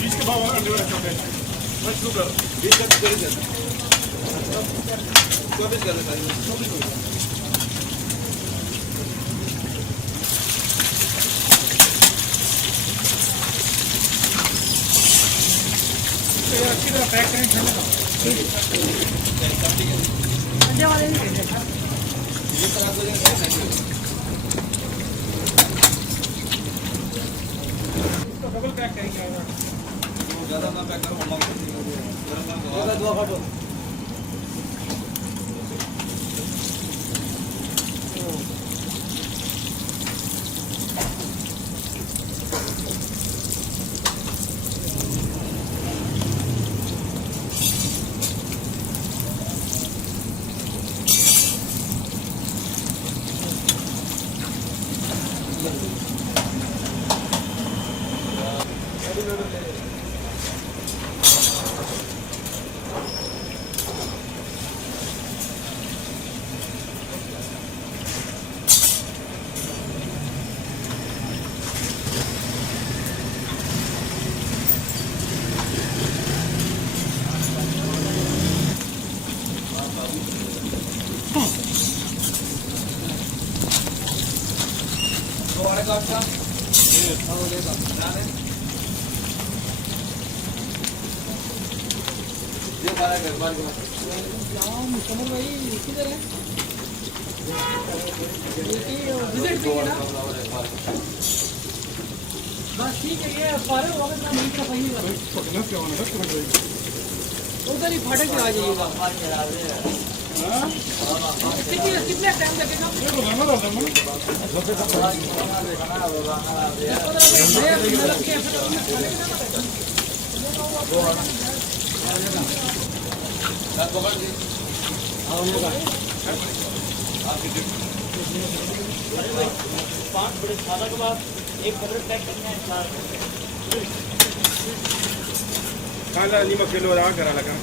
बीस के भाव पैक डबल पैक करेंगे ज़्यादा ना पैक करो गरम दो फोटो समर भाई किधर है? बस ठीक है ये फारे वापस ना मिल का पाएंगे उधर ही फाटक पे आ जाइएगा। कितने टाइम लगेगा? पाँच बड़े खाना के बाद एक कमरे पैक करना है खाना नीमक किलो रहा करा लगा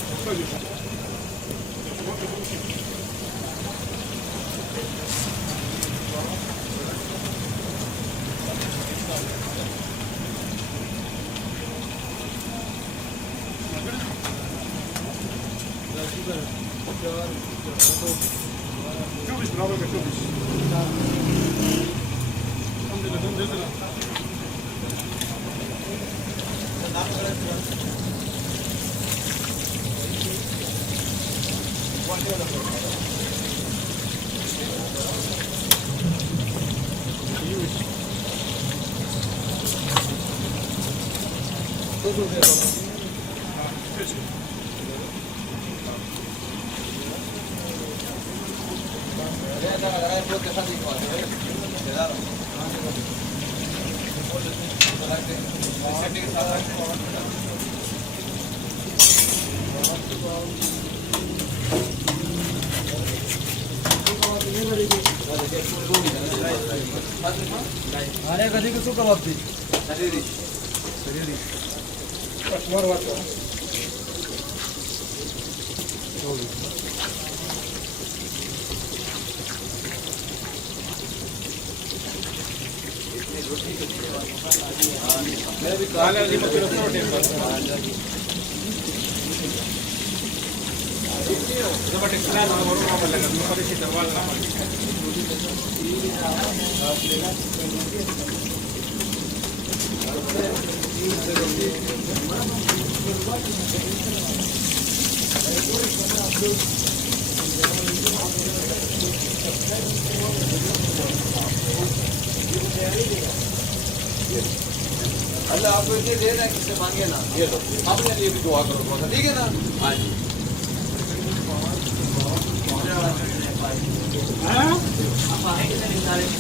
अरे कधी कसं का बाबतीत शरीरी शरीरी वर वाटतो मैं भी काले वाली मत रखो टेबल जब टेक्सला ना वरो ना लगा तो पर से दरवाल ना अल्लाह आपको इसे दे रहे हैं, किससे मांगे ना, ये लो अपने लिए भी दुआ करो थोड़ा सा, ठीक है ना। हाँ जी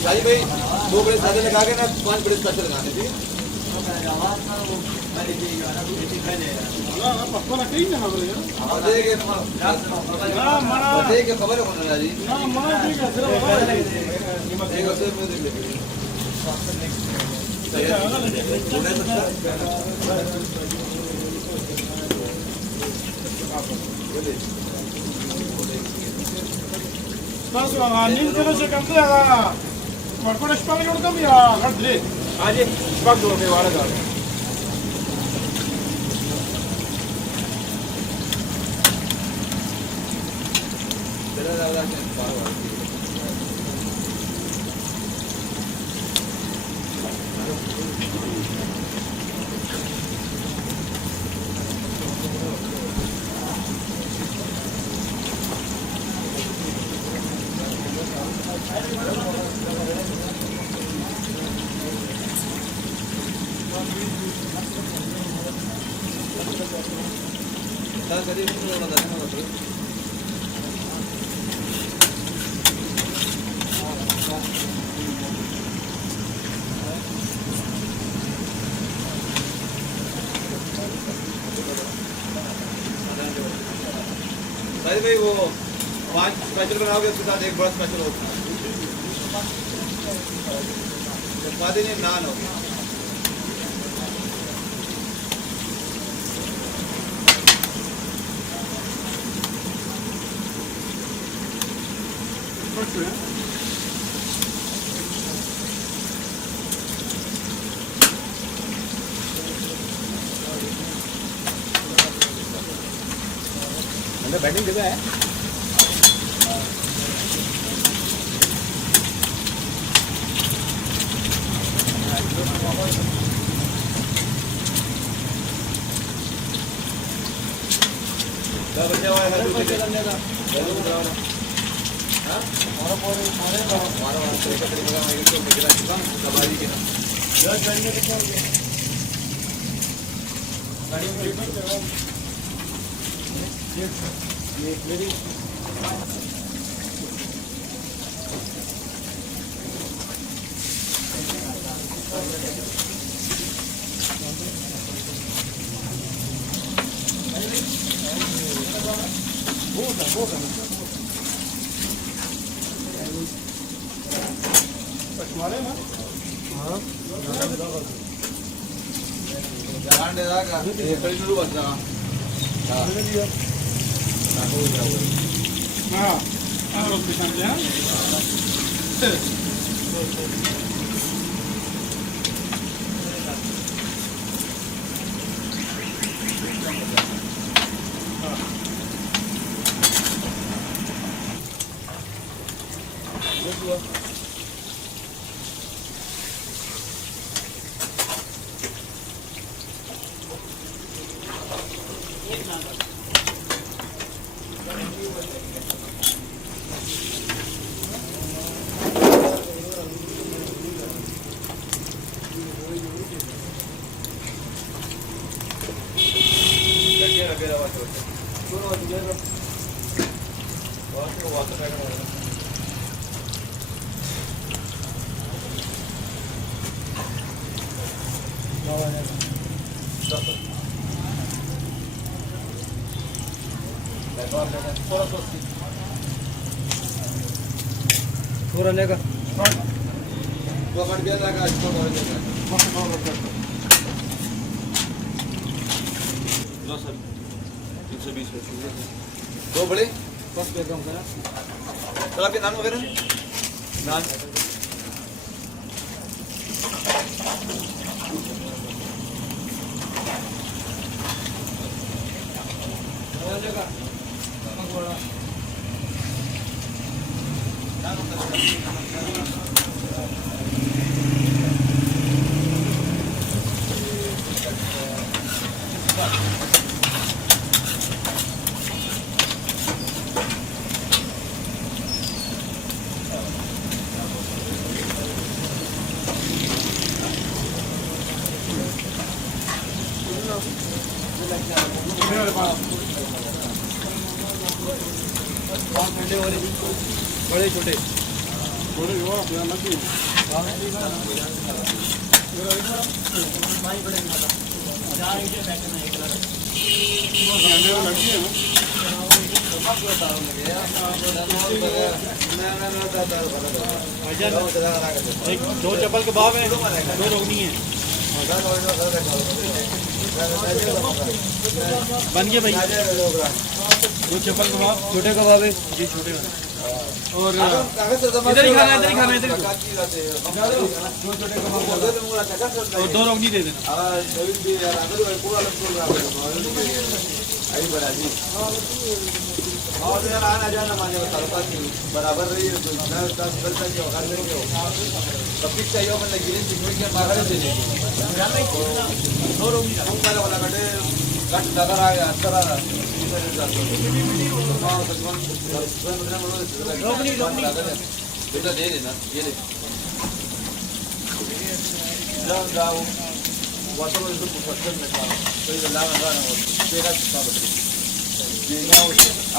भाई भाई 2 बड़े सादे लगा के ना 5 बड़े सादे लगाने, ठीक है। खबर है जी ನಿಂತಿರೋ ಕಂಪ್ನಿ ಅದ ಮಾಡ್ಕೊಂಡು ಎಷ್ಟು ಪಾಲ ನೋಡ್ಕೊಂಬಿ ಕಡ್ದ್ರಿ ಹಾಜಿ ಇವಾಗ ವಾರದ भाई वो 5 स्पेशल बनाओगे उसके साथ एक बड़ा स्पेशल होगा, चपाती नहीं नान होगी। बैटिंग जगह है पूरा लेगा वो कट गया था आज को लो सर 120 दो बड़े फर्स्ट पे कम करा सर आपके नाम वगैरह नाम बड़े छोटे दो चप्पल के भाव है, दो रोगनी है। बन गया भाई, दो चप्पल कबाब, छोटे कबाब है जी, छोटे और इधर ही खाना, इधर ही खाना, इधर और दो रोगनी दे देना। बराबर रही है तो तब चाहिए मतलब गिरी चिकन के बाहर से वाला कटे कट नगर आया अच्छा रहा बेटा दे देना ये ले जाओ वाटर में तो पत्थर में था तो ये लाना गाना हो तेरा कितना बचे ये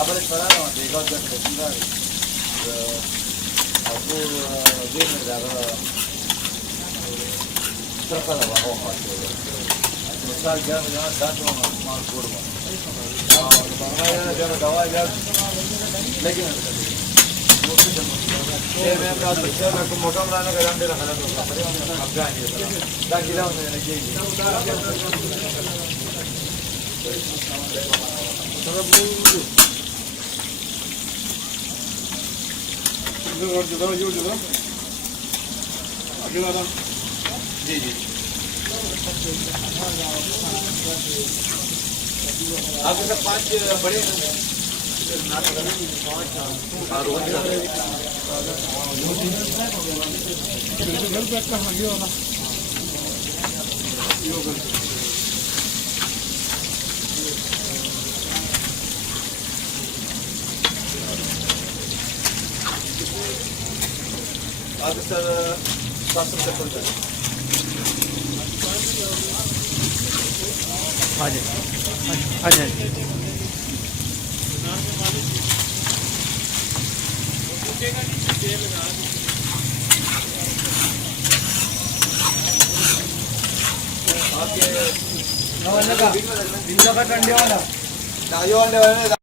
आपने पढ़ा ना देखा जब देखा आपको ये में ज़्यादा तरफ़ा लगा हो खाते हैं मिसाल क्या है यहाँ दांत में मार कोड़ में और बाहर जब दवा जब लेकिन ये मैं अपना बच्चा मैं को मोटा बनाने का जानते रखा था अब जाएंगे ताकि ना उन्हें लगे जुदा आगे वाला जी जी आपके सब 5 बड़े आगे सर 750 हाँ जी, हाँ जी, आपके नवा लगा, 3 का टंडे वाला। ना यो अंडे वाले